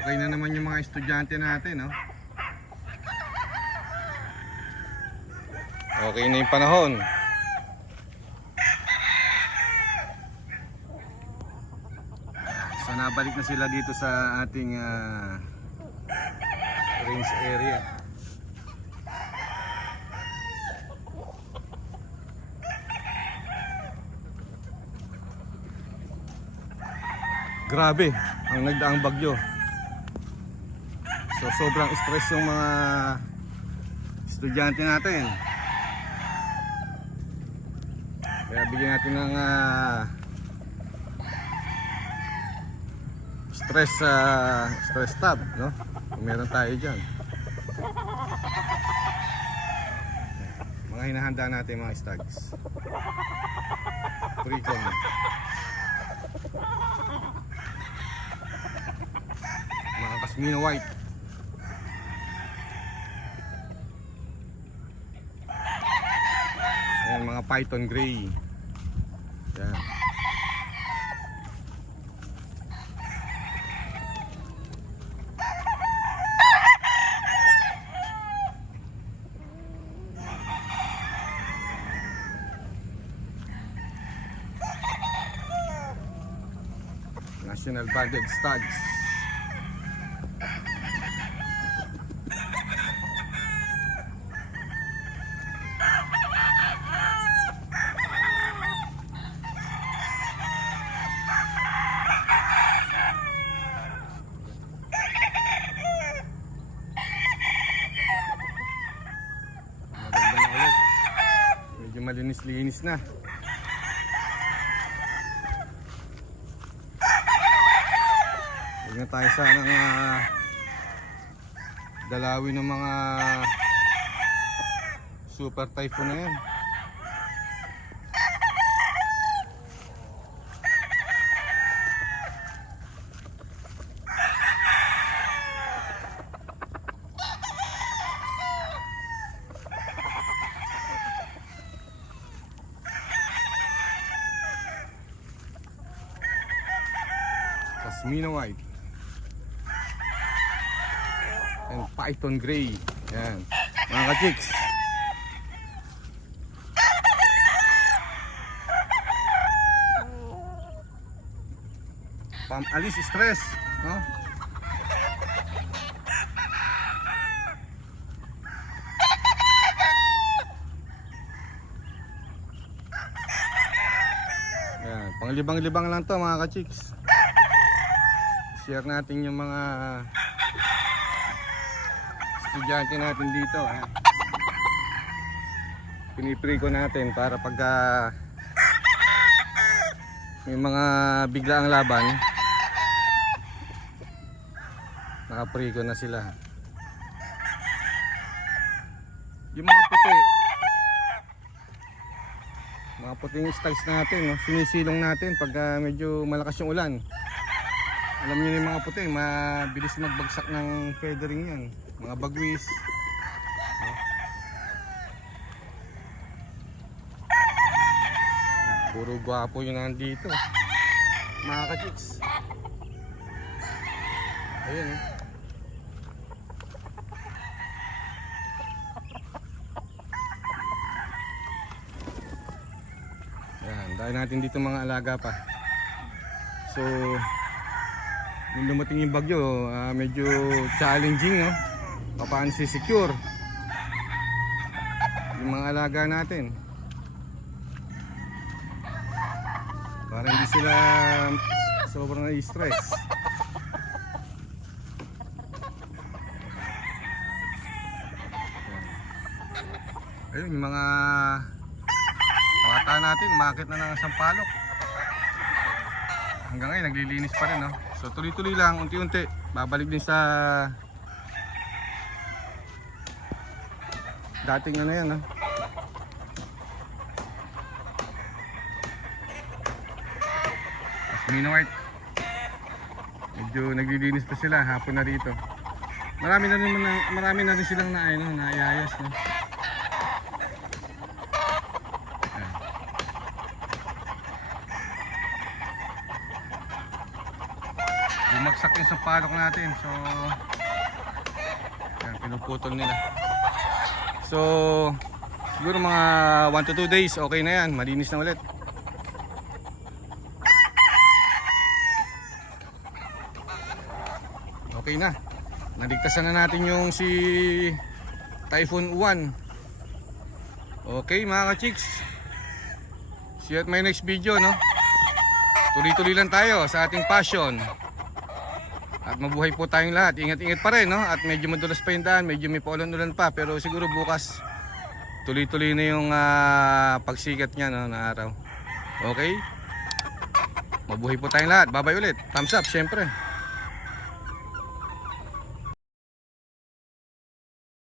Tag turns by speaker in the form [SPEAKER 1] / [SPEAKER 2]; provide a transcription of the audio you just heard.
[SPEAKER 1] Okay na naman yung mga estudyante natin, no? Okay na yung panahon. So nabalik na sila dito sa ating ah, range area. Grabe ang nagdaang bagyo. So sobrang stress yung mga estudyante natin. Kaya bigyan natin ng ah, stress ah, stress tab, no? Kung meron tayo diyan. Mga hinahanda natin mga stags. Precon. Mga Casmino White. Ayan, mga Python Gray. Ayan. National Banded Studs. Maganda na ulit. Medyo malinis-linis na. Huwag na tayo sana ng ah, dalawin ng mga super typhoon na yan. Casmino White. and Python Gray. Yan. Mga ka-chicks. Pam alis stress, no? Yan, panglibang-libang lang to mga ka-chicks. Share natin yung mga estudyante natin dito. Eh. Pinipray ko natin para pagka may mga biglaang laban, nakapray ko na sila. Yung mga puti, mga puting stags natin, no? sinisilong natin pagka medyo malakas yung ulan. Alam niyo yung mga puti, mabilis magbagsak ng feathering yan. Mga bagwis. Puro gwapo yun nandito. Mga ka-chicks. Ayun eh. Yan, dahil natin dito mga alaga pa. So, yung dumating yung bagyo, ah, medyo challenging, no? Paano si secure yung mga alaga natin. Para hindi sila sobrang na-stress. Ayun, yung mga bata natin, makit na ng sampalok. Hanggang ngayon, naglilinis pa rin, no? So, tuloy-tuloy lang, unti-unti. Babalik din sa dating ano yan, no? Asmino White. Medyo naglilinis pa sila, hapon na rito. Marami na rin, marami na rin silang na, ano, naayayas, no? Ayan. Bumagsak bumagsak yung sampalok natin. So, yan, pinuputol nila. So, siguro mga 1 to 2 days, okay na yan. Malinis na ulit. Okay na. Naligtasan na natin yung si Typhoon 1. Okay mga ka-chicks. See you at my next video no. Tuloy-tuloy lang tayo sa ating passion. Mabuhay po tayong lahat. Ingat-ingat pa rin no. At medyo madulas pa yung daan, medyo may paulan-ulan pa pero siguro bukas tuloy-tuloy na yung ah, pagsikat niya no, na araw. Okay? Mabuhay po tayong lahat. Bye-bye ulit. Thumbs up syempre.